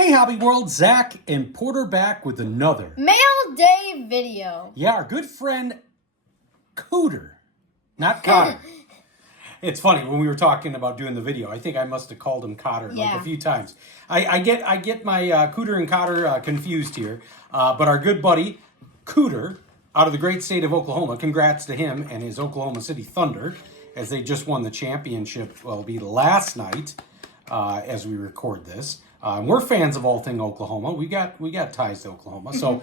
Hey Hobby World, Zach and Porter back with another Mail Day video. Yeah, our good friend Cooter, not Cotter. It's funny, when we were talking about doing the video, I think I must have called him Cotter like a few times. I get my Cooter and Cotter confused here, but our good buddy Cooter out of the great state of Oklahoma, congrats to him and his Oklahoma City Thunder as they just won the championship. Well, it'll be last night as we record this. We're fans of all thing Oklahoma. We got ties to Oklahoma. So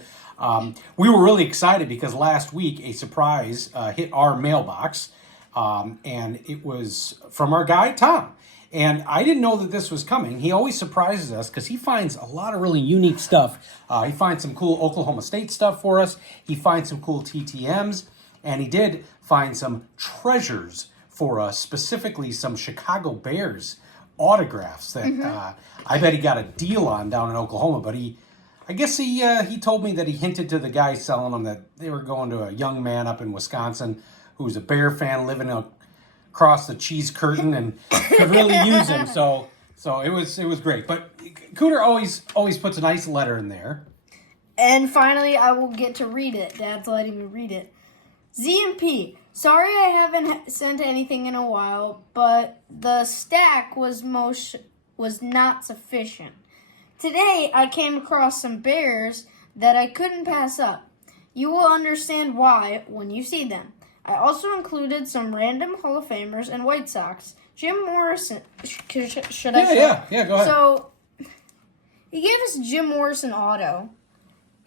we were really excited because last week a surprise hit our mailbox. And it was from our guy, Tom. And I didn't know that this was coming. He always surprises us because he finds a lot of really unique stuff. He finds some cool Oklahoma State stuff for us. He finds some cool TTMs. And he did find some treasures for us, specifically some Chicago Bears autographs that I bet he got a deal on down in Oklahoma. But I guess he told me that he hinted to the guy selling them that they were going to a young man up in Wisconsin who was a Bear fan living across the cheese curtain and could really use him. So it was great. But Cooter always puts a nice letter in there. And finally, I will get to read it. Dad's letting me read it. ZMP, sorry I haven't sent anything in a while, but the stack was not sufficient. Today, I came across some Bears that I couldn't pass up. You will understand why when you see them. I also included some random Hall of Famers and White Sox. Jim Morrison. Should I say? Yeah, go ahead. So, he gave us Jim Morrison auto.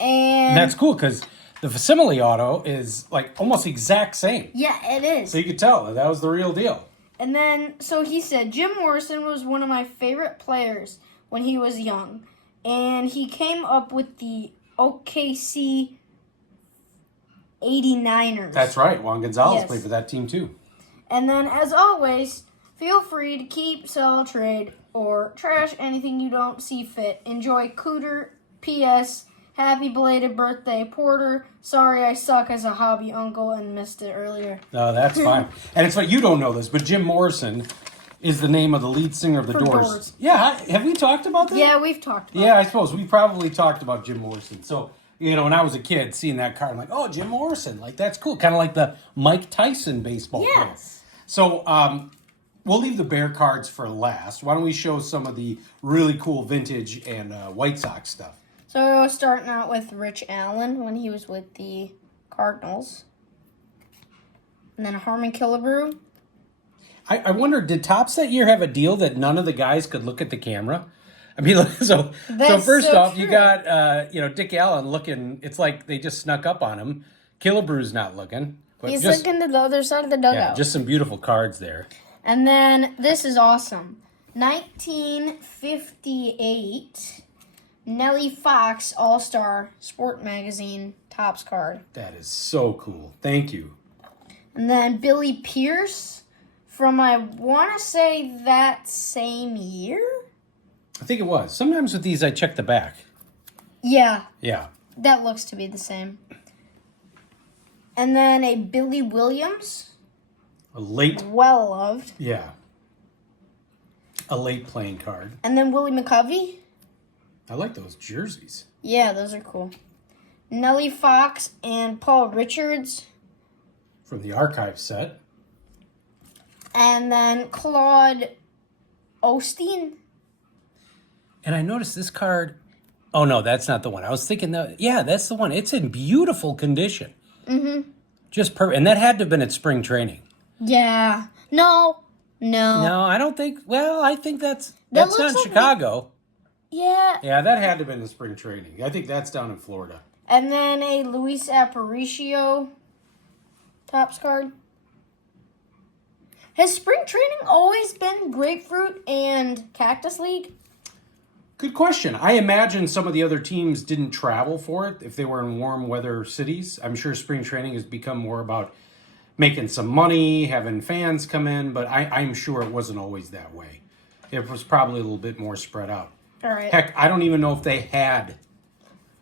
And that's cool because the facsimile auto is like almost the exact same. Yeah, it is. So you could tell that was the real deal. And then, so he said, Jim Morrison was one of my favorite players when he was young. And he came up with the OKC 89ers. That's right. Juan Gonzalez played for that team too. And then, as always, feel free to keep, sell, trade, or trash anything you don't see fit. Enjoy Cooter. P.S. Happy belated birthday, Porter. Sorry I suck as a hobby uncle and missed it earlier. No, that's fine. And it's what you don't know this, but Jim Morrison is the name of the lead singer of the Doors. Yeah, have we talked about that? Yeah, we've talked about it. Yeah, I suppose. We probably talked about Jim Morrison. So, when I was a kid, seeing that card, I'm like, oh, Jim Morrison. Like, that's cool. Kind of like the Mike Tyson baseball player. So, we'll leave the Bear cards for last. Why don't we show some of the really cool vintage and White Sox stuff? So, starting out with Rich Allen when he was with the Cardinals. And then Harmon Killebrew. I wonder, did Topps that year have a deal that none of the guys could look at the camera? I mean, so first off, you got, Dick Allen looking, it's like they just snuck up on him. Killebrew's not looking. He's looking to the other side of the dugout. Yeah, just some beautiful cards there. And then, this is awesome. 1958, Nellie Fox All-Star Sport Magazine Topps card. That is so cool. Thank you. And then Billy Pierce from, I want to say, that same year? I think it was. Sometimes with these, I check the back. Yeah. Yeah. That looks to be the same. And then a Billy Williams. A late. Well-loved. Yeah. A late playing card. And then Willie McCovey. I like those jerseys. Yeah, those are cool. Nellie Fox and Paul Richards. From the archive set. And then Claude Osteen. And I noticed this card. Oh, no, that's not the one. I was thinking that's the one. It's in beautiful condition. Mm-hmm. Just perfect. And that had to have been at spring training. Yeah. No, I don't think. Well, I think that's not in Chicago. Yeah. Yeah, that had to have been in spring training. I think that's down in Florida. And then a Luis Aparicio Topps card. Has spring training always been Grapefruit and Cactus League? Good question. I imagine some of the other teams didn't travel for it if they were in warm weather cities. I'm sure spring training has become more about making some money, having fans come in, but I'm sure it wasn't always that way. It was probably a little bit more spread out. All right. Heck, I don't even know if they had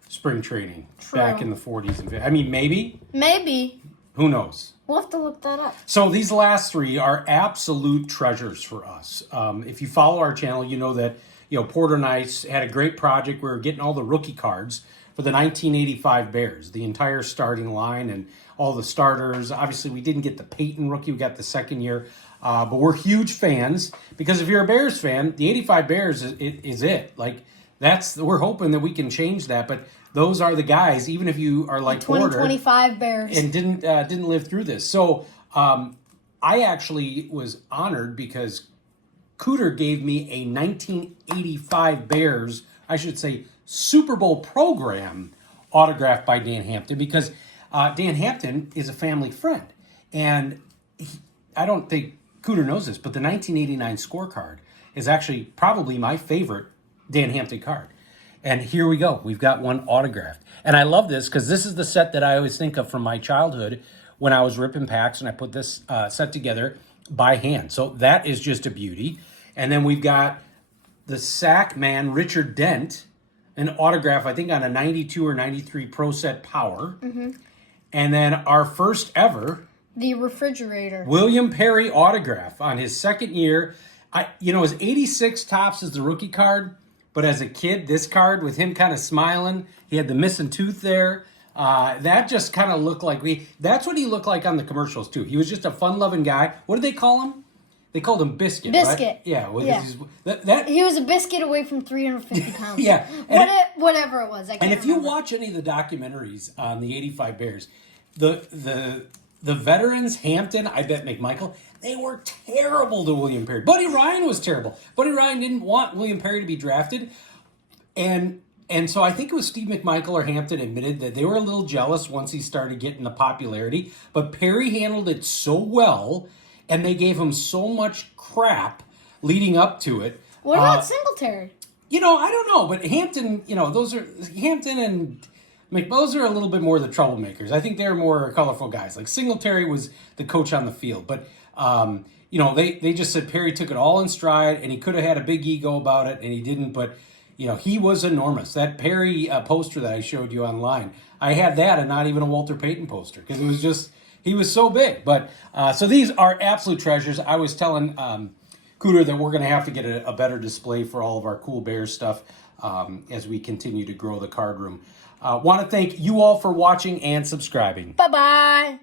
spring training back in the 40s and 50s. I mean, maybe. Maybe. Who knows? We'll have to look that up. So these last three are absolute treasures for us. If you follow our channel, you know that Porter and I had a great project. We were getting all the rookie cards for the 1985 Bears, the entire starting line and all the starters. Obviously, we didn't get the Peyton rookie. We got the second year. But we're huge fans because if you're a Bears fan, the 85 Bears is it. Like, we're hoping that we can change that. But those are the guys, even if you are like Porter 2025 Bears and didn't live through this. So I actually was honored because Cooter gave me a 1985 Bears, I should say, Super Bowl program autographed by Dan Hampton because Dan Hampton is a family friend. And I don't think Cooter knows this, but the 1989 scorecard is actually probably my favorite Dan Hampton card. And here we go. We've got one autographed. And I love this because this is the set that I always think of from my childhood when I was ripping packs and I put this set together by hand. So that is just a beauty. And then we've got the Sack Man, Richard Dent, an autograph, I think, on a 92 or 93 Pro Set Power. Mm-hmm. And then our first ever... The refrigerator. William Perry autograph on his second year. His 86 tops is the rookie card, but as a kid, this card with him kind of smiling, he had the missing tooth there. That just kind of looked like that's what he looked like on the commercials too. He was just a fun-loving guy. What did they call him? They called him Biscuit. Biscuit. Right? Yeah. He was a biscuit away from 350 pounds. Yeah. Whatever it was. I can't if you remember. watch any of the documentaries on the 85 Bears, the veterans, Hampton, I bet McMichael, they were terrible to William Perry. Buddy Ryan was terrible. Buddy Ryan didn't want William Perry to be drafted. And so I think it was Steve McMichael or Hampton admitted that they were a little jealous once he started getting the popularity. But Perry handled it so well, and they gave him so much crap leading up to it. What about Singletary? I don't know. But Hampton, Hampton and... those are a little bit more the troublemakers. I think they're more colorful guys. Like Singletary was the coach on the field. But, they just said Perry took it all in stride, and he could have had a big ego about it, and he didn't. But, he was enormous. That Perry poster that I showed you online, I had that and not even a Walter Payton poster because it was just, he was so big. But, so these are absolute treasures. I was telling Cooter that we're going to have to get a better display for all of our cool Bears stuff as we continue to grow the card room. Want to thank you all for watching and subscribing. Bye-bye.